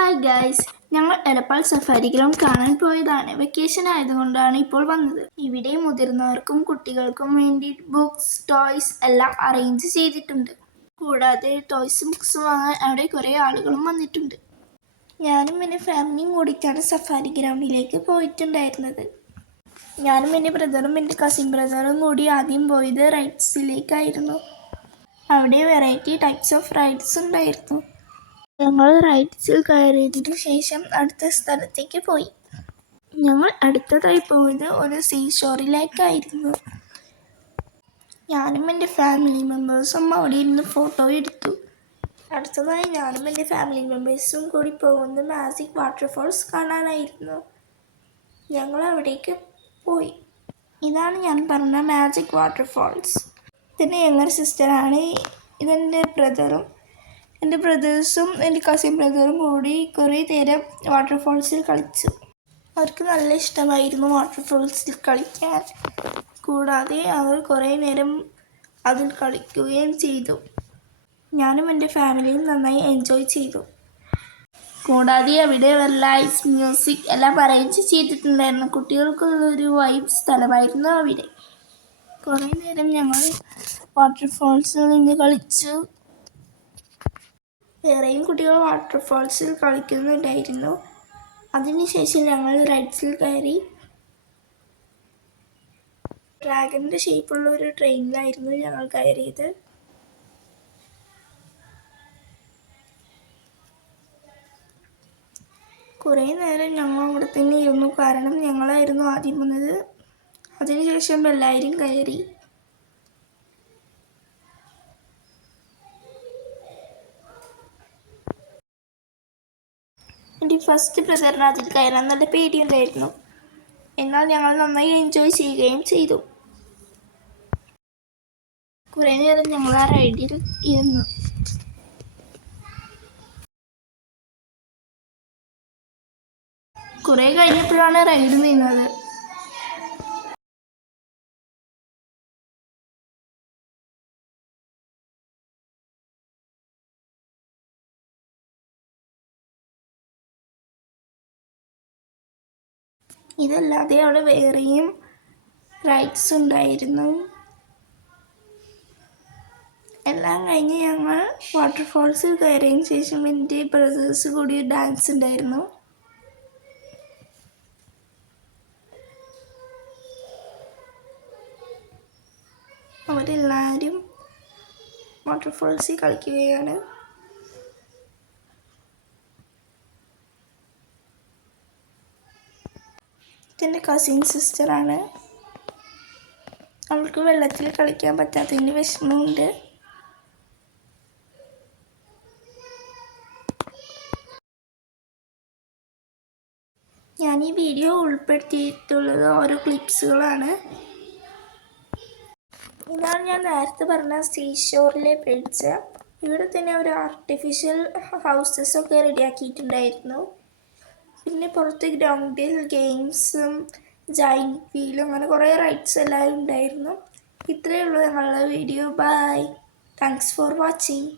Hi guys, ഞങ്ങൾ Edappal safari ground കാണാൻ പോയതാണ്. വെക്കേഷൻ ആയതുകൊണ്ടാണ് ഇപ്പോൾ വന്നത്. ഇവിടെ മുതിർന്നവർക്കും കുട്ടികൾക്കും വേണ്ടി ബുക്സ്, ടോയ്സ് എല്ലാം അറേഞ്ച് ചെയ്തിട്ടുണ്ട്. കൂടാതെ ടോയ്സും ബുക്സും വാങ്ങാൻ അവിടെ കുറേ ആളുകളും വന്നിട്ടുണ്ട്. ഞാനും എൻ്റെ ഫാമിലിയും കൂടിയിട്ടാണ് സഫാരി ഗ്രൗണ്ടിലേക്ക് പോയിട്ടുണ്ടായിരുന്നത്. ഞാനും എൻ്റെ ബ്രദറും എൻ്റെ കസിൻ ബ്രദറും കൂടി ആദ്യം പോയത് റൈഡ്സിലേക്കായിരുന്നു. അവിടെ വെറൈറ്റി ടൈപ്സ് ഓഫ് റൈഡ്സ് ഉണ്ടായിരുന്നു. ഞങ്ങൾ റൈഡ്സിൽ കയറിയതിനു ശേഷം അടുത്ത സ്ഥലത്തേക്ക് പോയി. ഞങ്ങൾ അടുത്തതായി പോയത് ഒരു സീഷോറിലേക്കായിരുന്നു. ഞാനും എൻ്റെ ഫാമിലി മെമ്പേഴ്സും അവിടെ ഇരുന്ന് ഫോട്ടോ എടുത്തു. അടുത്തതായി ഞാനും എൻ്റെ ഫാമിലി മെമ്പേഴ്സും കൂടി പോകുന്നത് മാജിക് വാട്ടർഫോൾസ് കാണാനായിരുന്നു. ഞങ്ങൾ അവിടേക്ക് പോയി. ഇതാണ് ഞാൻ പറഞ്ഞ മാജിക് വാട്ടർഫോൾസ്. ഇതെൻ്റെ യങ്ങർ സിസ്റ്ററാണ്. ഇതെൻ്റെ ബ്രദറും. എൻ്റെ ബ്രദേഴ്സും എൻ്റെ കസിൻ ബ്രദറും കൂടി കുറേ നേരം വാട്ടർഫോൾസിൽ കളിച്ചു. അവർക്ക് നല്ല ഇഷ്ടമായിരുന്നു വാട്ടർഫോൾസിൽ കളിക്കാൻ. കൂടാതെ അവർ കുറേ നേരം അതിൽ കളിക്കുകയും ചെയ്തു. ഞാനും എൻ്റെ ഫാമിലിയും നന്നായി എൻജോയ് ചെയ്തു. കൂടാതെ അവിടെ ലൈറ്റ്സ്, മ്യൂസിക് എല്ലാം അറേഞ്ച് ചെയ്തിട്ടുണ്ടായിരുന്നു. കുട്ടികൾക്കുള്ളൊരു വൈബ് സ്ഥലമായിരുന്നു അവിടെ. കുറേ നേരം ഞങ്ങൾ വാട്ടർഫോൾസിൽ നിന്ന് കളിച്ചു. വേറെയും കുട്ടികൾ വാട്ടർഫോൾസിൽ കളിക്കുന്നുണ്ടായിരുന്നു. അതിനുശേഷം ഞങ്ങൾ റൈഡ്സിൽ കയറി. ഡ്രാഗണിൻ്റെ ഷേപ്പുള്ള ഒരു ട്രെയിനിലായിരുന്നു ഞങ്ങൾ കയറിയത്. കുറേ നേരം ഞങ്ങൾ അവിടെ തന്നെ ഇരുന്നു. കാരണം ഞങ്ങളായിരുന്നു ആദ്യം വന്നത്. അതിനുശേഷം എല്ലാവരും കയറി. എൻ്റെ ഫസ്റ്റ് ബ്രദറിന് അതിൽ കയറാൻ നല്ല പേടിയുണ്ടായിരുന്നു. എന്നാൽ ഞങ്ങൾ നന്നായി എൻജോയ് ചെയ്യുകയും ചെയ്തു. കുറേ നേരം ഞങ്ങൾ ആ റൈഡിൽ ഇരുന്നു. കുറേ കഴിഞ്ഞപ്പോഴാണ് റൈഡ് നിന്നത്. ഇതല്ലാതെ അവിടെ വേറെയും റൈഡ്സ് ഉണ്ടായിരുന്നു. എല്ലാം കഴിഞ്ഞ് ഞങ്ങൾ വാട്ടർഫോൾസിൽ കയറിയതിന് ശേഷം എൻ്റെ ബ്രദേഴ്സ് കൂടി ഡാൻസ് ഉണ്ടായിരുന്നു. അവരെല്ലാവരും വാട്ടർഫോൾസിൽ കളിക്കുകയാണ്. ഇതെൻ്റെ കസിൻ സിസ്റ്ററാണ്. അവൾക്ക് വെള്ളത്തിൽ കളിക്കാൻ പറ്റാത്തതിൻ്റെ വിഷമമുണ്ട്. ഞാൻ ഈ വീഡിയോ ഉൾപ്പെടുത്തിയിട്ടുള്ളത് ഓരോ ക്ലിപ്സുകളാണ്. ഇതാണ് ഞാൻ നേരത്തെ പറഞ്ഞ സീഷോറിലെ ബ്രിഡ്ജ്. ഇവിടെ തന്നെ ഒരു ആർട്ടിഫിഷ്യൽ ഹൗസസ് ഒക്കെ റെഡിയാക്കിയിട്ടുണ്ടായിരുന്നു. പിന്നെ പുറത്ത് ഗ്രൗണ്ടിൽ ഗെയിംസും ജൈൻറ്റ് വീലും അങ്ങനെ കുറേ റൈഡ്സ് എല്ലാം ഉണ്ടായിരുന്നു. ഇത്രയേ ഉള്ളൂ ഞങ്ങളുടെ video. Bye. Thanks for watching.